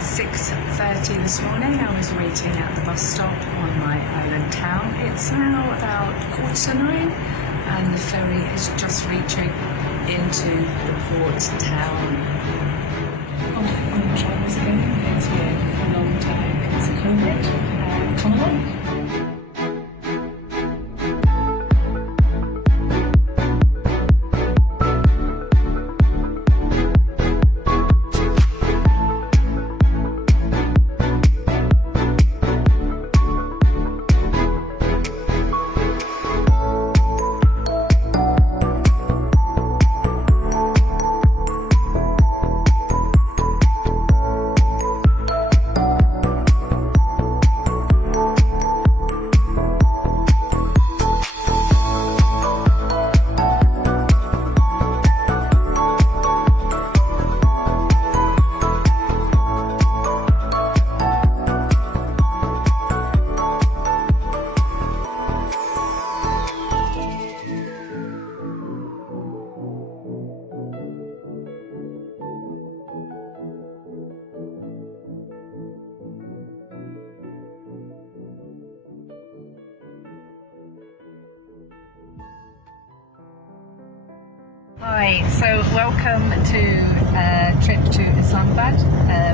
6:30 this morning. I was waiting at the bus stop on my island town. It's now about 8:45 and the ferry is just reaching into the port town. Off on the travels again. It's been a long time because of COVID. Come along. Hi, so welcome to a trip to Islamabad,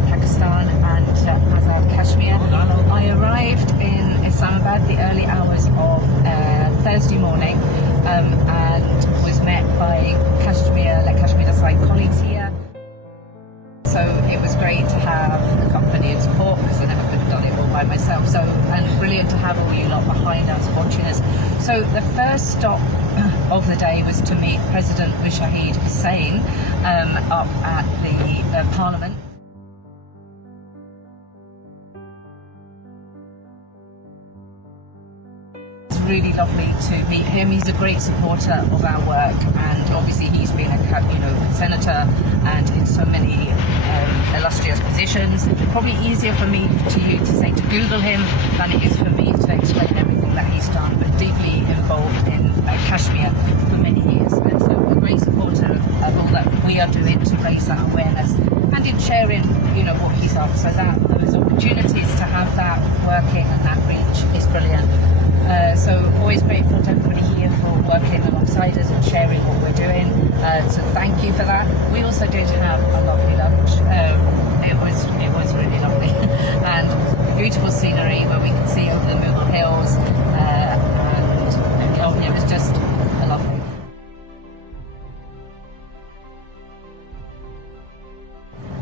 Pakistan and Azad, Kashmir. I arrived in Islamabad the early hours of Thursday morning and was met by Kashmir colleagues here. So it was great to have the company and support because I never could have done it all by myself. So, and brilliant to have all you lot behind us, watching us. So the first stop of the day was to meet President Shahid Hussain up at the Parliament. Really lovely to meet him. He's a great supporter of our work, and obviously he's been a senator and in so many illustrious positions. Probably easier for me to say to Google him than it is for me to explain everything that he's done, but deeply involved in Kashmir for many years, and so a great supporter of all that we are doing to raise that awareness and in sharing what he's up. So that those opportunities to have that working and that reach is brilliant. So always grateful to everybody here for working alongside us and sharing what we're doing. So thank you for that. We also did have a lovely lunch. It was really lovely and beautiful scenery where we could see over the Mughal hills, and it was just lovely.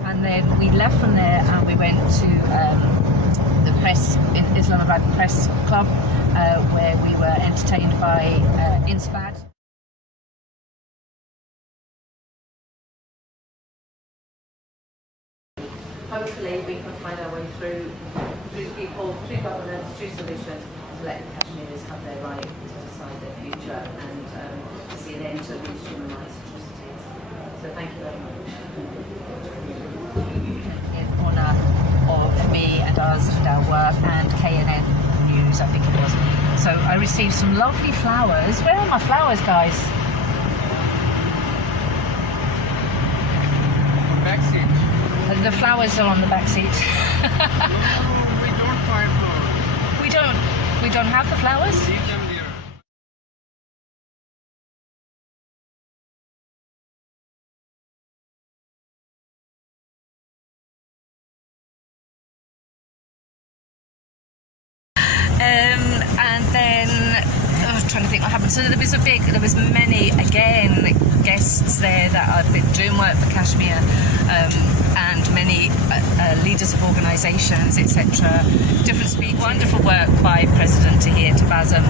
And then we left from there and we went to the Islamabad Press Club, where we were entertained by INSPAD. Hopefully we can find our way through people, through governance, through solutions to let Kashmiris have their right to decide their future and to see an end to these human rights atrocities. So thank you very much. In honour of me and us and our work and KNN News, I think it was. So I received some lovely flowers. Where are my flowers, guys? Back seat. The flowers are on the back seat. No, we don't find flowers. We don't have the flowers? Leave them there. And then I was trying to think what happened. So there was many guests there that have been doing work for Kashmir, and many leaders of organisations, etc. Wonderful work by President Tahir Tabazam,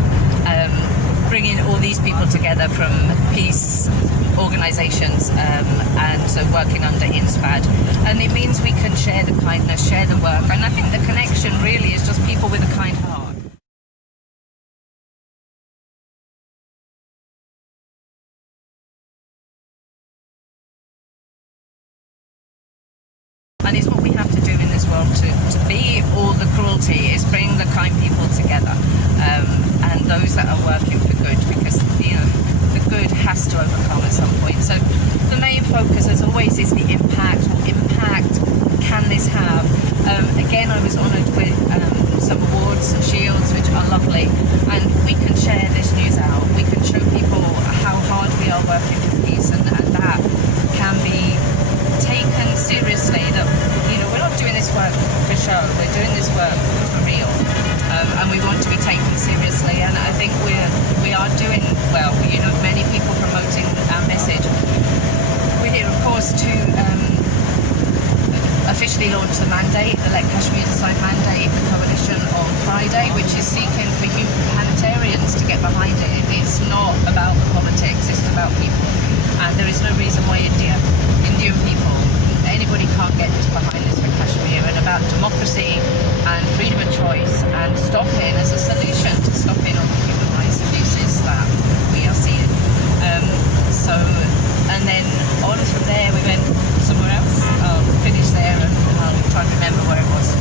bringing all these people together from peace organisations, and so working under INSPAD. And it means we can share the kindness, share the work, and I think the connection really is just people with a kind heart. And it's what we have to do in this world to be all the cruelty, is bring the kind people together, and those that are working for good, because the good has to overcome at some point. So the main focus as always is the impact. What impact can families have. Again, I was honoured with some awards, some shields, which are lovely, and we can share this news out. We can show people how hard we are working for peace, and that can be taken seriously. That, you know, we're not doing this work for show, we're doing this work for real, and we want to be taken seriously. And I think we are doing well. You know, many people promoting our message. We're here, of course, to officially launch the mandate, the Let Kashmir Decide mandate, the coalition on Friday, which is seeking for humanitarians to get behind it. It's not about the politics, it's about people. And there is no reason why Indian people, anybody can't get behind this for Kashmir, and about democracy and freedom of choice and stopping as a solution to stopping all the human rights abuses that we are seeing. And then on from there we went somewhere else. I'll finish there and I'll try and remember where it was.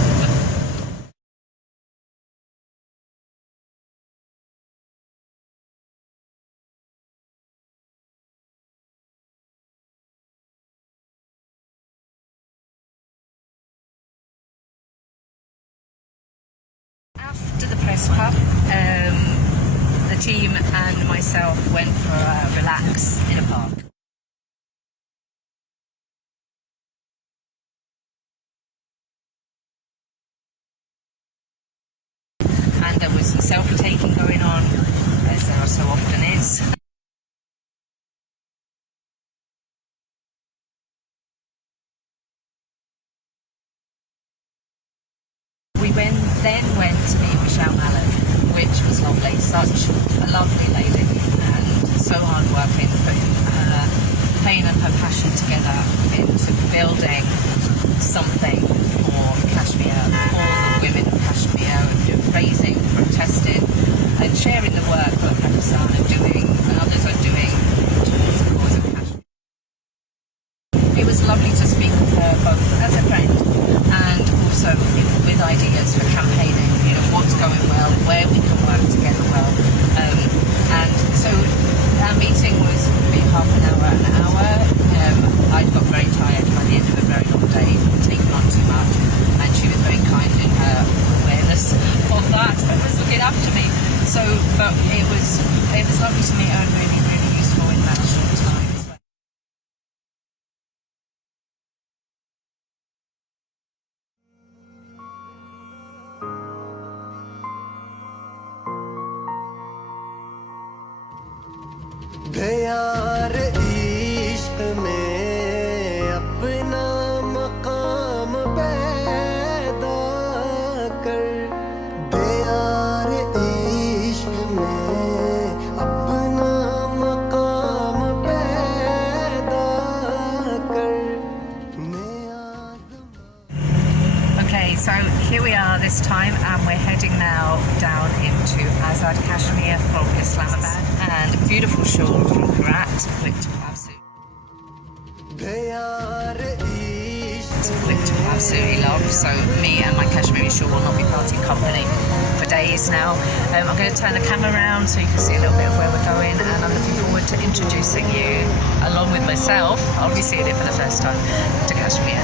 After the press club, the team and myself went for a relax in a park. And there was some selfie taking going on, as there so often is. We then went to meet Michelle Mallon, which was lovely. Such a lovely lady and so hardworking, putting her pain and her passion together into building something for Kashmir, for the women of Kashmir, and raising, protesting and sharing the work that Pakistan are doing and others are doing towards the cause of Kashmir. It was lovely to speak with her both as a friend and also with ideas for campaigning, you know, what's going well, where we can work together well. And so our meeting was maybe half an hour. I got very tired by the end of a very long day, taking on too much, and she was very kind in her awareness of that and was looking after me. So, but it was lovely to meet her and really, really useful in that short time. यार इश्क में अपना मकाम पैदा कर दे यार इश्क में अपना मकाम पैदा कर Okay, so here we are this time, and we're heading now down into Azad Kashmir from Islamabad, and a beautiful shawl from Karat, which I absolutely love. So me and my Kashmiri shawl will not be parting company for days now. I'm going to turn the camera around so you can see a little bit of where we're going, and I'm looking forward to introducing you, along with myself, I'll be seeing it for the first time, to Kashmir.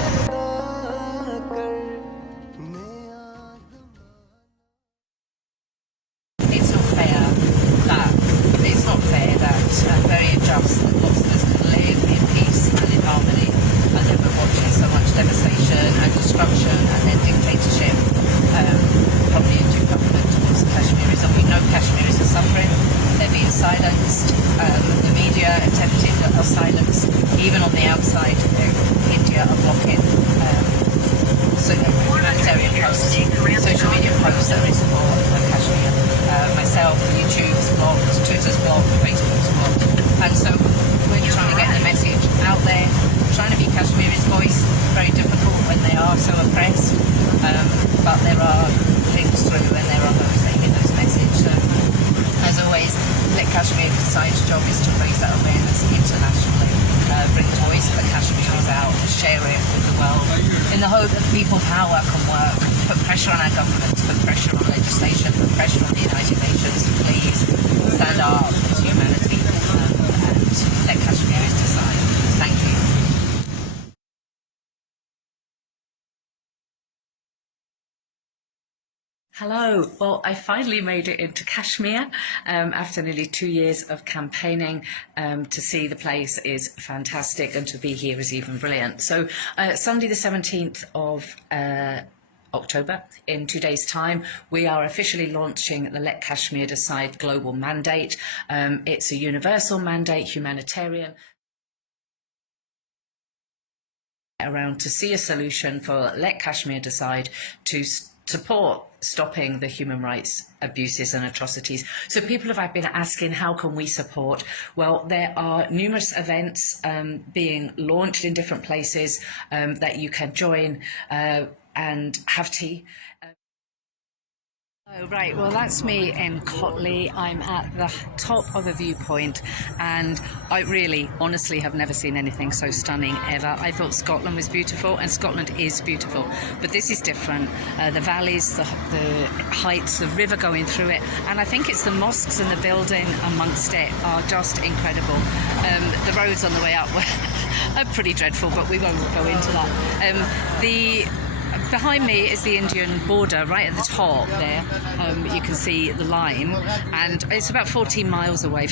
Very unjust that lots of us can live in peace and in harmony, and then we're watching so much devastation and destruction and then dictatorship from the Indian government towards the Kashmiris. And we know Kashmiris are suffering, they're being silenced, the media attempted are silenced, even on the outside. India are blocking humanitarian posts, social media posts that are in support of Kashmir. Myself, YouTube's blocked, Twitter's blocked, Facebook's blocked, and so we're trying to get the message out there, trying to be Kashmiri's voice. Very difficult when they are so oppressed, but there are links through and there are those saying those messages. So as always, Let Kashmir Decide's job is to raise that awareness internationally, bring the voice of the Kashmiris out, share it with the world, in the hope that people power can work, put pressure on our governments, put pressure on legislation, put pressure on the United Nations to please stand up to humanity and let Kashmiris decide. Thank you. Hello. Well, I finally made it into Kashmir after nearly 2 years of campaigning. To see the place is fantastic, and to be here is even brilliant. So Sunday the 17th of October, in 2 days' time, we are officially launching the Let Kashmir Decide global mandate. It's a universal mandate, humanitarian, around to see a solution for Let Kashmir Decide to support stopping the human rights abuses and atrocities. So people have been asking, how can we support? Well, there are numerous events being launched in different places that you can join and have tea. Oh, right, well that's me in Cotley. I'm at the top of a viewpoint, and I really honestly have never seen anything so stunning ever. I thought Scotland was beautiful, and Scotland is beautiful, but this is different. The valleys, the heights, the river going through it, and I think it's the mosques and the building amongst it are just incredible. The roads on the way up are pretty dreadful, but we won't go into that. Behind me is the Indian border, right at the top there. You can see the line, and it's about 15 miles away.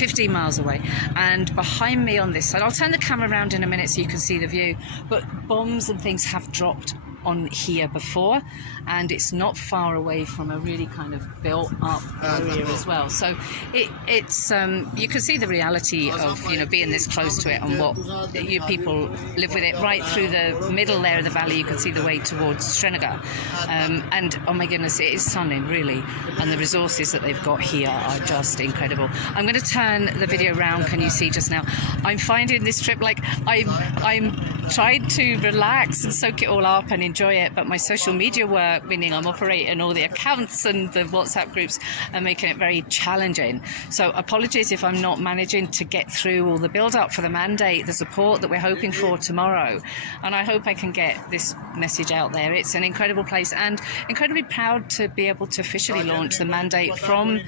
And behind me on this side, I'll turn the camera around in a minute so you can see the view, but bombs and things have dropped on here before, and it's not far away from a really kind of built up area as well. So it's you can see the reality of being this close to it and what you people live with it. Right through the middle there of the valley, you can see the way towards Srinagar, and oh my goodness, it is stunning really, and the resources that they've got here are just incredible. I'm going to turn the video around. Can you see just now? I'm finding this trip, like I'm trying to relax and soak it all up and enjoy it, but my social media work, meaning I'm operating all the accounts and the WhatsApp groups, are making it very challenging. So apologies if I'm not managing to get through all the build up for the mandate, the support that we're hoping for tomorrow, and I hope I can get this message out there. It's an incredible place, and incredibly proud to be able to officially launch the mandate from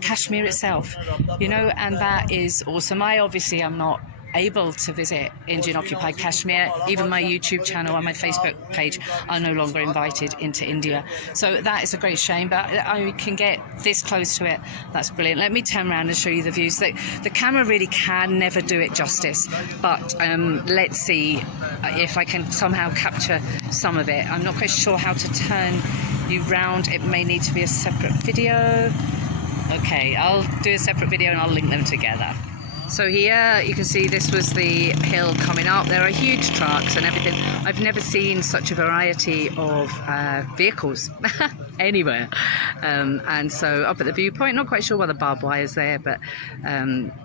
Kashmir itself, and that is awesome. I'm not able to visit Indian occupied Kashmir. Even my YouTube channel and my Facebook page are no longer invited into India, so that is a great shame, but I can get this close to it. That's brilliant. Let me turn around and show you the views. The camera really can never do it justice, but let's see if I can somehow capture some of it. I'm not quite sure how to turn you round. It may need to be a separate video. Okay, I'll do a separate video and I'll link them together. So here you can see this was the hill coming up. There are huge trucks and everything. I've never seen such a variety of vehicles anywhere. And so up at the viewpoint, not quite sure why the barbed wire is there, but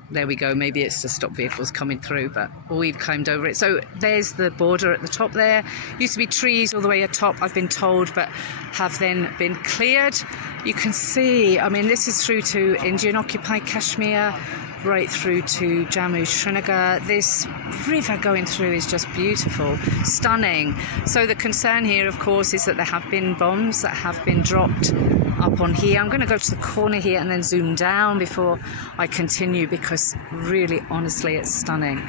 there we go. Maybe it's to stop vehicles coming through, but we've climbed over it. So there's the border at the top there. Used to be trees all the way atop, I've been told, but have then been cleared. You can see, I mean, this is through to Indian occupied Kashmir, right through to Jammu Srinagar. This river going through is just beautiful, stunning. So the concern here, of course, is that there have been bombs that have been dropped up on here. I'm going to go to the corner here and then zoom down before I continue, because really, honestly, it's stunning.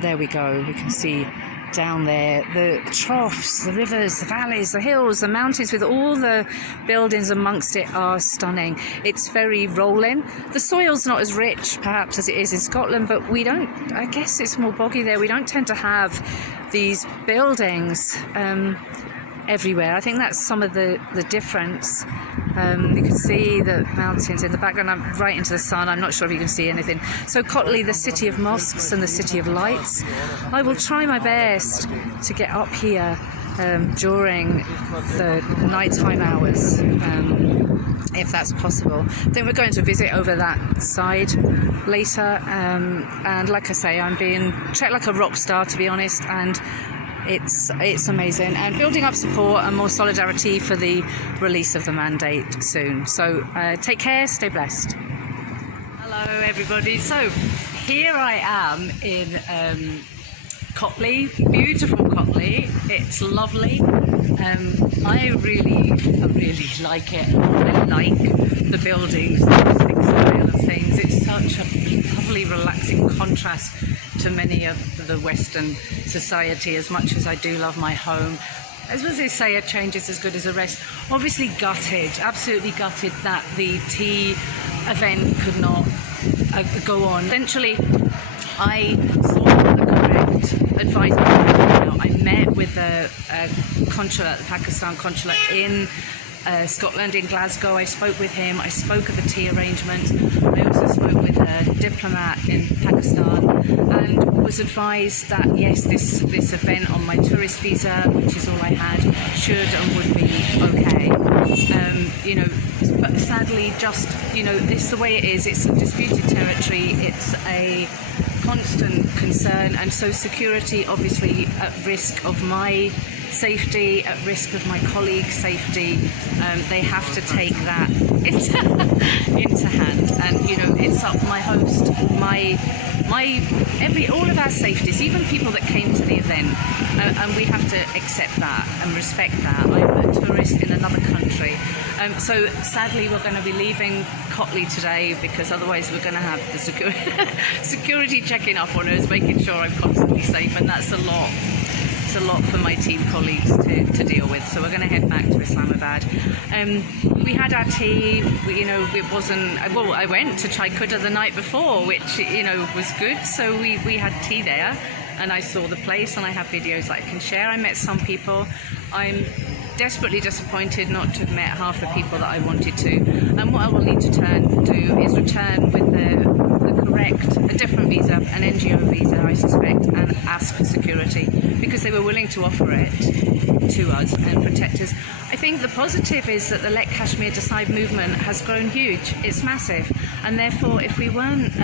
There we go. You can see down there the troughs, the rivers, the valleys, the hills, the mountains with all the buildings amongst it are stunning. It's very rolling. The soil's not as rich perhaps as it is in Scotland, but I guess it's more boggy there. We don't tend to have these buildings everywhere. I think that's some of the difference. You can see the mountains in the background. I'm right into the sun. I'm not sure if you can see anything. So Cotley, the city of mosques and the city of lights. I will try my best to get up here during the nighttime hours, if that's possible. I think we're going to visit over that side later, and like I say, I'm being treated like a rock star, to be honest, and it's amazing, and building up support and more solidarity for the release of the mandate soon. So take care, stay blessed. Hello everybody. So here I am in Cotley, beautiful Cotley. It's lovely. I really like it. I like the buildings, the style of things. It's such a lovely, relaxing contrast to many of the Western society. As much as I do love my home, as they say, a change is as good as a rest. Obviously gutted, absolutely gutted that the tea event could not go on. Essentially, I sought the correct advice. I met with the consulate, the Pakistan consulate in Scotland, in Glasgow. I spoke with him. I spoke of the tea arrangements. I also spoke with a diplomat in Pakistan and was advised that yes, this event on my tourist visa, which is all I had, should and would be okay. But sadly, just this is the way it is. It's a disputed territory. It's a constant concern, and so security obviously at risk of my safety, at risk of my colleagues' safety. They have to take that into hand, and it's up my host, all of our safeties, even people that came to the event, and we have to accept that and respect that. I'm a tourist in another country, so sadly we're going to be leaving Cotley today because otherwise we're going to have the security checking up on us, making sure I'm constantly safe, and that's a lot. It's a lot for my team colleagues to deal with. So we're going to head back to Islamabad. We had our tea. It wasn't. Well, I went to Chai Kudda the night before, which was good. So we had tea there, and I saw the place, and I have videos that I can share. I met some people. I'm desperately disappointed not to have met half the people that I wanted to. And what I will need to do is return with a different visa, an NGO visa, I suspect, and ask for security because they were willing to offer it to us and protect us. I think the positive is that the Let Kashmir Decide movement has grown huge. It's massive, and therefore, if we weren't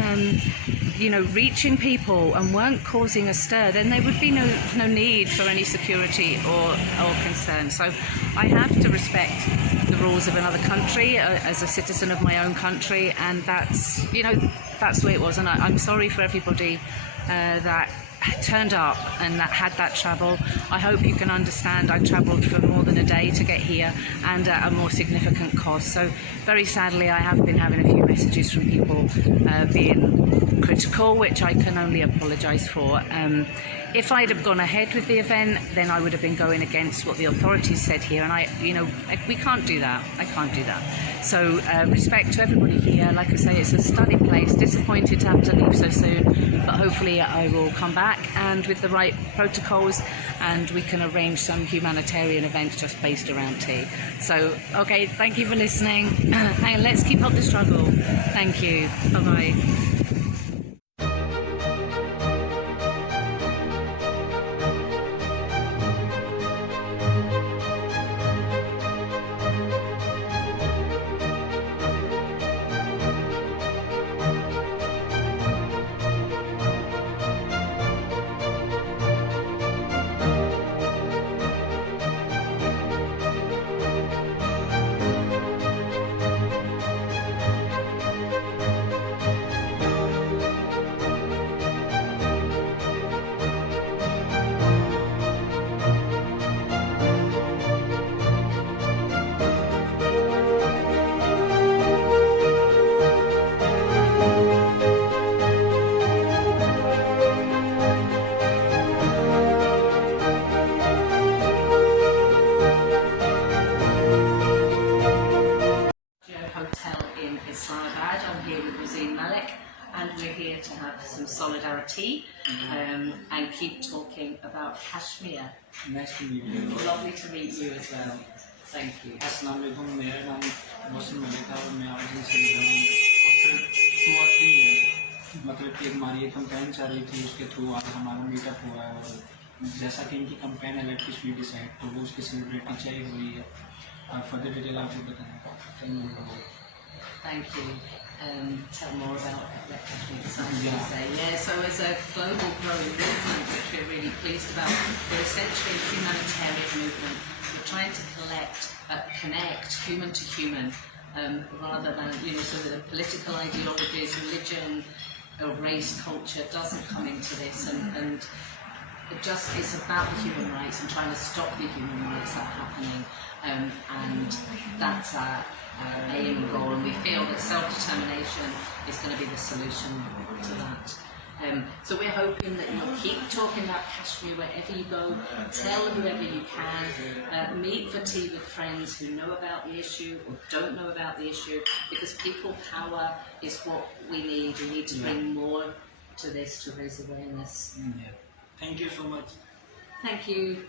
reaching people and weren't causing a stir, then there would be no need for any security or concern. So I have to respect the rules of another country as a citizen of my own country, and that's the way it was. And I'm sorry for everybody that turned up and that had that travel. I hope you can understand I travelled for more than a day to get here and at a more significant cost. So very sadly I have been having a few messages from people being critical, which I can only apologise for. If I'd have gone ahead with the event, then I would have been going against what the authorities said here, and we can't do that. I can't do that. So respect to everybody here. Like I say, it's a stunning place. Disappointed to have to leave so soon, but hopefully I will come back and with the right protocols, and we can arrange some humanitarian events just based around tea. So, okay, thank you for listening, and let's keep up the struggle. Thank you. Bye-bye. And we're here to have some solidarity and keep talking about Kashmir. Nice to meet you. Lovely to meet you as well. Thank you. Assalamualaikum. मेरा नाम मौसम मलिक है और मैं आज इनसे मिला हूँ आफ्टर 2 or 3 years। मतलब कि हमारी एक कैंपेन चल रही थी, उसके थ्रू आज हमारा मीटअप हुआ है, और जैसा कि इनकी कैंपेन है लेट कश्मीर डिसाइड, तो वो उसकी सेलिब्रिटी चाहिए हुई है। फर्दर डिटेल आपको बताएँ। Thank you. Tell more about Let Kashmir Decide. Yeah, so as a global growing movement, which we're really pleased about, we're essentially a humanitarian movement. We're trying to connect human to human, rather than, so the political ideologies, religion, or race, culture doesn't come into this, and it's about the human rights and trying to stop the human rights that are happening, and that's our aim and goal, and we feel that self-determination is going to be the solution to that. So we're hoping that you'll keep talking about Kashmir wherever you go. Tell whoever you can. Meet for tea with friends who know about the issue or don't know about the issue, because people power is what we need. We need to bring more to this to raise awareness. Yeah. Thank you so much. Thank you.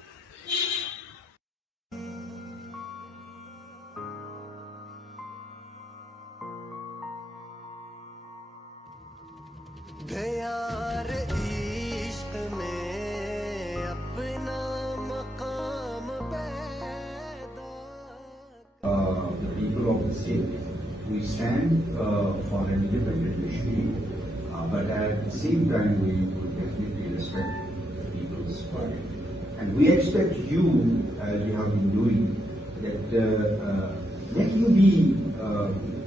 यार इश्क में अपना मकाम पैदा the people of the state. We stand for an independent Kashmir, but at the same time we would definitely respect the people's party. And we expect you, as you have been doing, that let you be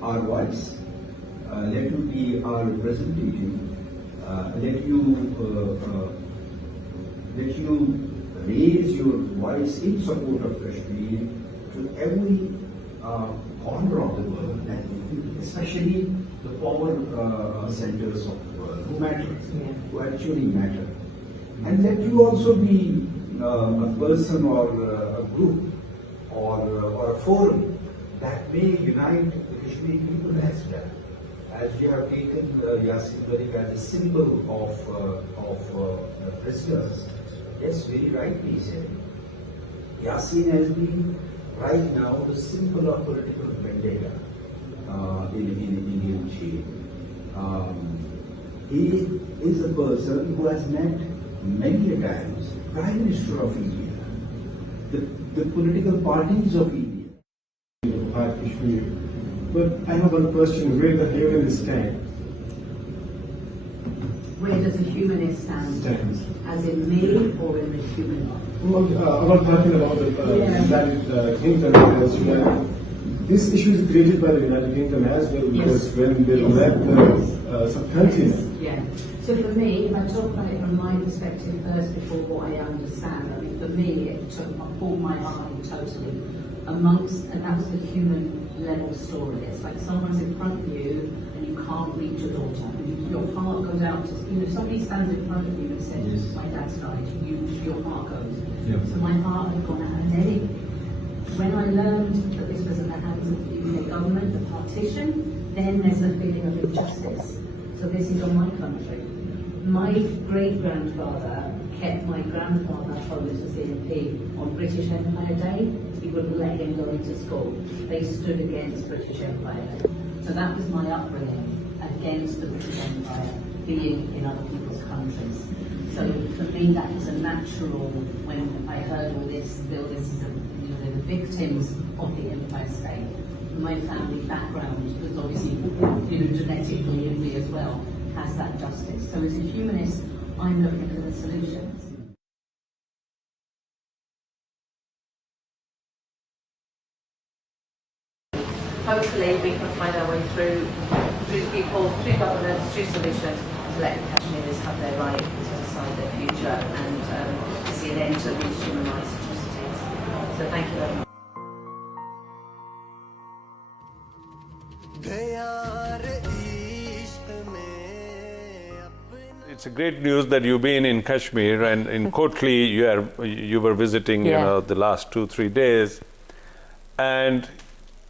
our voice, let you be our representative, let you raise your voice in support of Kashmir to every corner of the world, and especially the power centers of the world who matter, who actually matter. And let you also be a person or a group or a forum that may unite the Kashmiri people as well. As you have taken Yasin Tariq as a symbol of prisoners, yes, very rightly said. Yasin has been right now the symbol of political vendetta in Indian jail. He is a person who has met many a times Prime Minister of India, the political parties of India. Kashmir. But I have one question: where the humanist stand? Where does a humanist stand? As in me or in the human? Well, I'm not talking about the United Kingdom, because this issue is created by the United Kingdom as well, because when they elect some countries. Yeah. So for me, if I talk about it from my perspective first before what I understand, I mean, for me, it pulled my heart in totally amongst, and that was the human level story. It's like someone's in front of you and you can't reach your daughter. And your heart goes out to, if somebody stands in front of you and says, my dad's died, your heart goes. Yeah. So my heart had gone out. And then when I learned that this was in the hands of the UK government, the partition, then there's a feeling of injustice. So this is on my country. My great-grandfather kept my grandfather home as a CMP on British Empire Day. He wouldn't let him go into school. They stood against British Empire Day. So that was my upbringing, against the British Empire, being in other people's countries. So for me, that was a natural, when I heard all this, Bill, this is they're the victims of the Empire State. My family background was obviously, genetically in me as well, has that justice. So as a humanist, I'm looking for the solutions. Hopefully we can find our way through people, through governments, through solutions to let Kashmiris have their right to decide their future and to see an end to these human rights atrocities. So thank you very much. It's a great news that you've been in Kashmir, and in Kotli you were visiting the last 2-3 days. And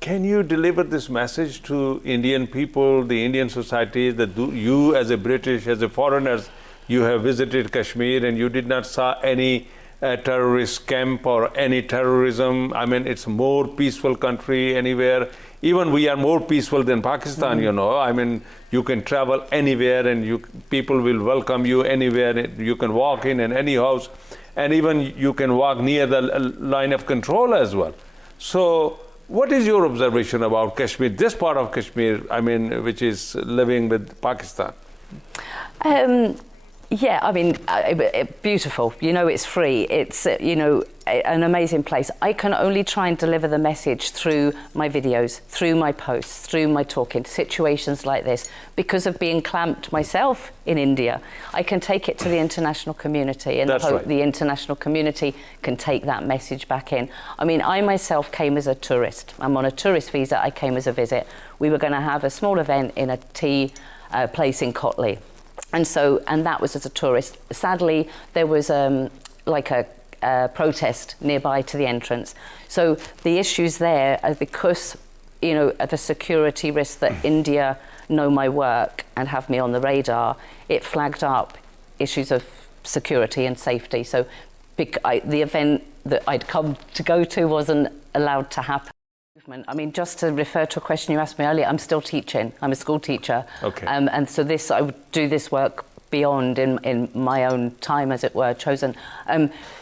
can you deliver this message to Indian people, the Indian society, that you as a British, as a foreigners, you have visited Kashmir and you did not saw any terrorist camp or any terrorism? I mean, it's a more peaceful country anywhere. Even we are more peaceful than Pakistan, I mean, you can travel anywhere and people will welcome you anywhere. You can walk in any house, and even you can walk near the line of control as well. So what is your observation about Kashmir, this part of Kashmir, I mean, which is living with Pakistan? Yeah, I mean, beautiful. It's free. It's, an amazing place. I can only try and deliver the message through my videos, through my posts, through my talking, situations like this. Because of being clamped myself in India, I can take it to the international community and hope the international community can take that message back in. I mean, I myself came as a tourist. I'm on a tourist visa. I came as a visit. We were going to have a small event in a tea place in Kotli. And that was as a tourist. Sadly, there was like a protest nearby to the entrance. So the issues there are because, you know, of a security risk that India know my work and have me on the radar, it flagged up issues of security and safety. So the event that I'd come to go to wasn't allowed to happen. I mean, just to refer to a question you asked me earlier, I'm still teaching. I'm a school teacher. Okay. And so I would do this work beyond in my own time, as it were, chosen.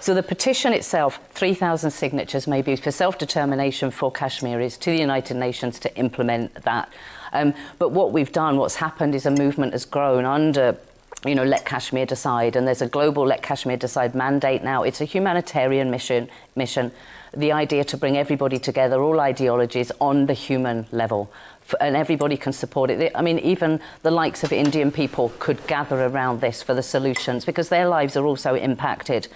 So the petition itself, 3,000 signatures maybe for self-determination for Kashmiris to the United Nations to implement that. But what we've done, what's happened is a movement has grown under, you know, Let Kashmir Decide, and there's a global Let Kashmir Decide mandate now. It's a humanitarian mission. The idea to bring everybody together, all ideologies, on the human level, and everybody can support it. I mean, even the likes of Indian people could gather around this for the solutions, because their lives are also impacted,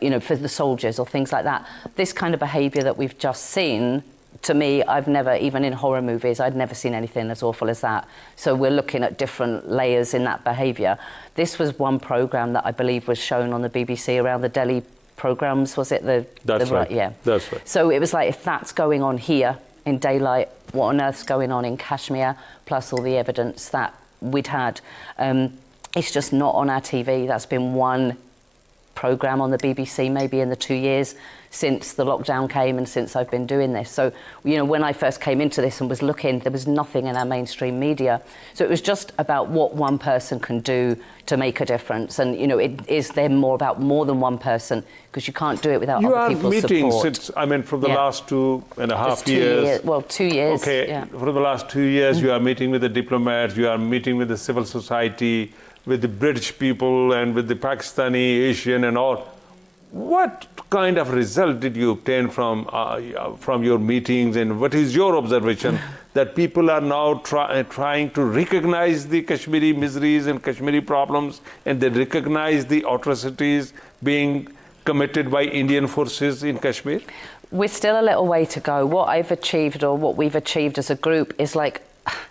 you know, for the soldiers or things like that. This kind of behaviour that we've just seen, to me, I've never, even in horror movies, I'd never seen anything as awful as that. So we're looking at different layers in that behaviour. This was one programme that I believe was shown on the BBC around the Delhi programmes, was it? That's right. Yeah. That's right. So it was like, if that's going on here in daylight, what on earth's going on in Kashmir, plus all the evidence that we'd had. It's just not on our TV. That's been one programme on the BBC maybe in the 2 years since the lockdown came and since I've been doing this. So, you know, when I first came into this and was looking, there was nothing in our mainstream media. So it was just about what one person can do to make a difference. And, you know, it is then more about more than one person, because you can't do it without other people's support. You are meeting since, I mean, from the last 2.5 years. Well, 2 years. Okay, yeah. for the last 2 years, you are meeting with the diplomats, you are meeting with the civil society, with the British people and with the Pakistani, Asian and all. What kind of result did you obtain from your meetings, and what is your observation that people are now trying to recognize the Kashmiri miseries and Kashmiri problems, and they recognize the atrocities being committed by Indian forces in Kashmir? We're still a little way to go. What I've achieved, or what we've achieved as a group, is like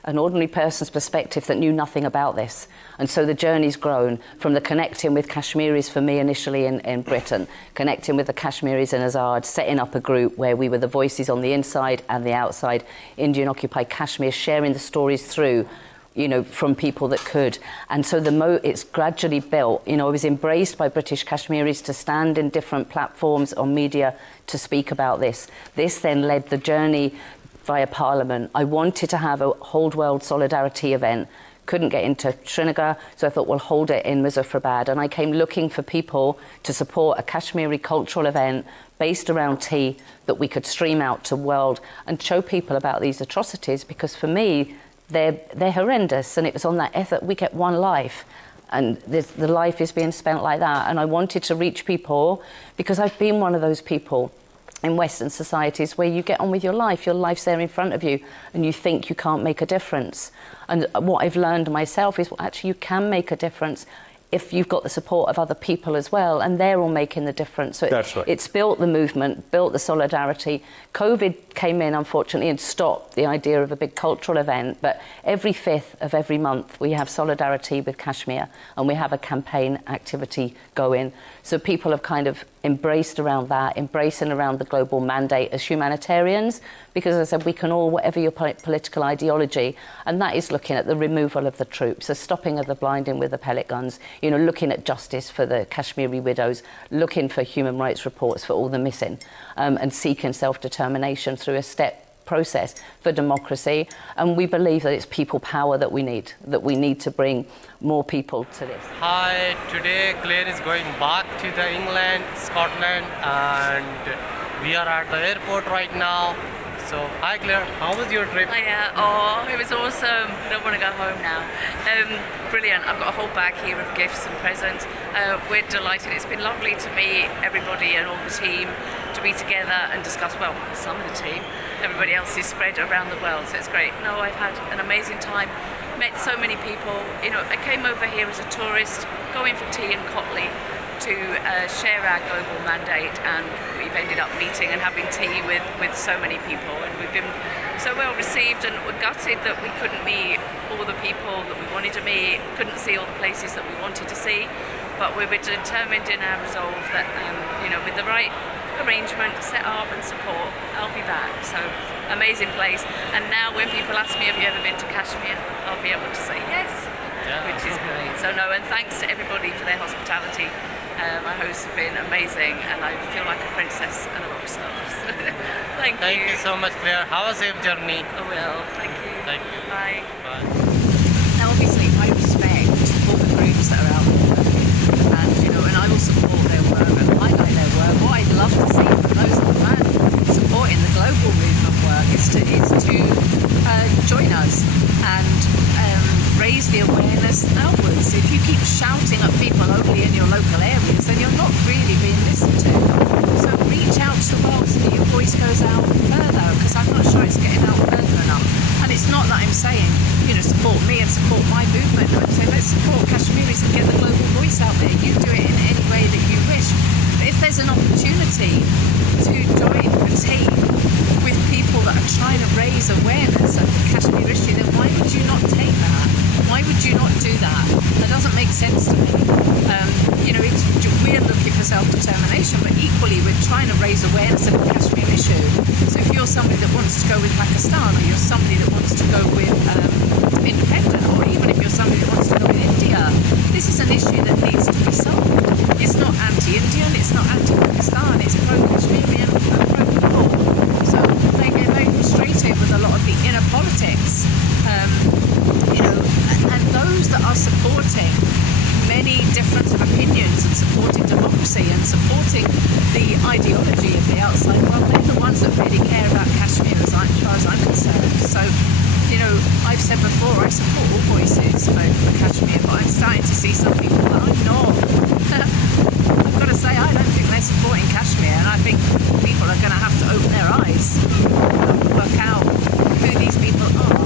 an ordinary person's perspective that knew nothing about this. And so the journey's grown from the connecting with Kashmiris for me initially in Britain, connecting with the Kashmiris in Azad, setting up a group where we were the voices on the inside and the outside, Indian occupied Kashmir, sharing the stories through, you know, from people that could. And so it's gradually built. You know, I was embraced by British Kashmiris to stand in different platforms on media to speak about this. This then led the journey via Parliament. I wanted to have a whole world solidarity event. Couldn't get into Srinagar, so I thought we'll hold it in Muzaffarabad. And I came looking for people to support a Kashmiri cultural event based around tea that we could stream out to world and show people about these atrocities, because for me, they're horrendous. And it was on that effort, we get one life, and the life is being spent like that. And I wanted to reach people, because I've been one of those people in Western societies where you get on with your life's there in front of you, and you think you can't make a difference. And what I've learned myself is, well, actually you can make a difference if you've got the support of other people as well, and they're all making the difference. So That's right. It's built the movement, built the solidarity. COVID came in, unfortunately, and stopped the idea of a big cultural event, but every 5th of every month we have solidarity with Kashmir, and we have a campaign activity going. So people have kind of embraced around that, embracing around the global mandate as humanitarians, because as I said, we can all, whatever your political ideology, and that is looking at the removal of the troops, the stopping of the blinding with the pellet guns, you know, looking at justice for the Kashmiri widows, looking for human rights reports for all the missing, and seeking self-determination through a step process for democracy. And we believe that it's people power that we need to bring more people to this. Hi, today Claire is going back to the England, Scotland, and we are at the airport right now. So, hi Claire, how was your trip? Hiya. Oh, it was awesome. I don't want to go home now. Brilliant. I've got a whole bag here of gifts and presents. We're delighted. It's been lovely to meet everybody and all the team, to be together and discuss, well, some of the team. Everybody else is spread around the world, so it's great. No, I've had an amazing time. Met so many people. You know, I came over here as a tourist, going for tea in Cotley to share our global mandate, and we've we've ended up meeting and having tea with so many people, and we've been so well received, and we're gutted that we couldn't meet all the people that we wanted to meet, couldn't see all the places that we wanted to see, but we were determined in our resolve that with the right arrangement, set up and support, I'll be back. So amazing place, and now when people ask me, have you ever been to Kashmir, I'll be able to say yes, which is great. So no, and thanks to everybody for their hospitality. My hosts have been amazing, and I feel like a princess and a rock star. Thank you. Thank you so much, Claire. Have a safe journey. I will. Thank you. Thank you. Bye. Bye. Now, obviously, I respect all the groups that are out there, and I will support their work and highlight their work. What I'd love to see from those on the land supporting the global movement work is to join us and raise the awareness outwards. If you keep shouting at people only in your local areas, then you're not really being listened to. So reach out to the world so that your voice goes out further, because I'm not sure it's getting out further enough. And it's not that I'm saying, support me and support my movement. I'm saying let's support Kashmiris and get the global voice out there. You do it in any way that you wish. But if there's an opportunity to join a team with people that are trying to raise awareness of the Kashmir issue, then why would you not take that? Why would you not do that? That doesn't make sense to me. We're looking for self-determination, but equally we're trying to raise awareness of the Kashmir issue. So if you're somebody that wants to go with Pakistan, or you're somebody that wants to go with independent, or even if you're somebody that wants to go with India, this is an issue that needs to be solved. It's not anti-Indian, it's not anti-Pakistan, it's pro-Kashmirian and pro-war. So they get very frustrated with a lot of the inner politics. And those that are supporting many difference of opinions and supporting democracy and supporting the ideology of the outside world, they're the ones that really care about Kashmir as far as I'm concerned. So, I've said before, I support all voices for Kashmir, but I'm starting to see some people that I'm not. I've got to say, I don't think they're supporting Kashmir, and I think people are going to have to open their eyes and work out who these people are.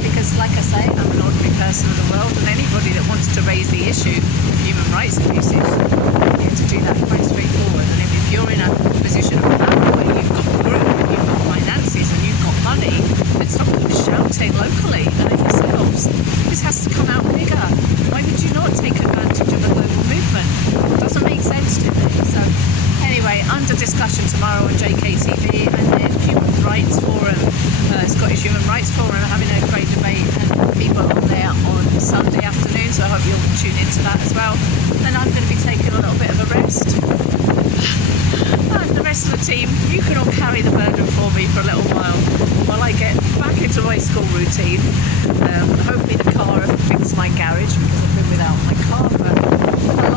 Because, like I say, I'm an ordinary person of the world, and anybody that wants to raise the issue of human rights abuses, I'm here to do that quite straightforward. And if you're in a position of power where you've got a group, and you've got finances, and you've got money, then stop shouting locally and at yourselves. This has to come out bigger. Why would you not take advantage of a global movement? It doesn't make sense to me. So, anyway, under discussion tomorrow on JKTV, and then Human Rights Forum, Scottish Human Rights Forum, are having a great debate, and people on there on Sunday afternoon, so I hope you'll tune into that as well. And I'm going to be taking a little bit of a rest. And the rest of the team, you can all carry the burden for me for a little while I get back into my school routine. Hopefully the car will fix my garage, because I've been without my car for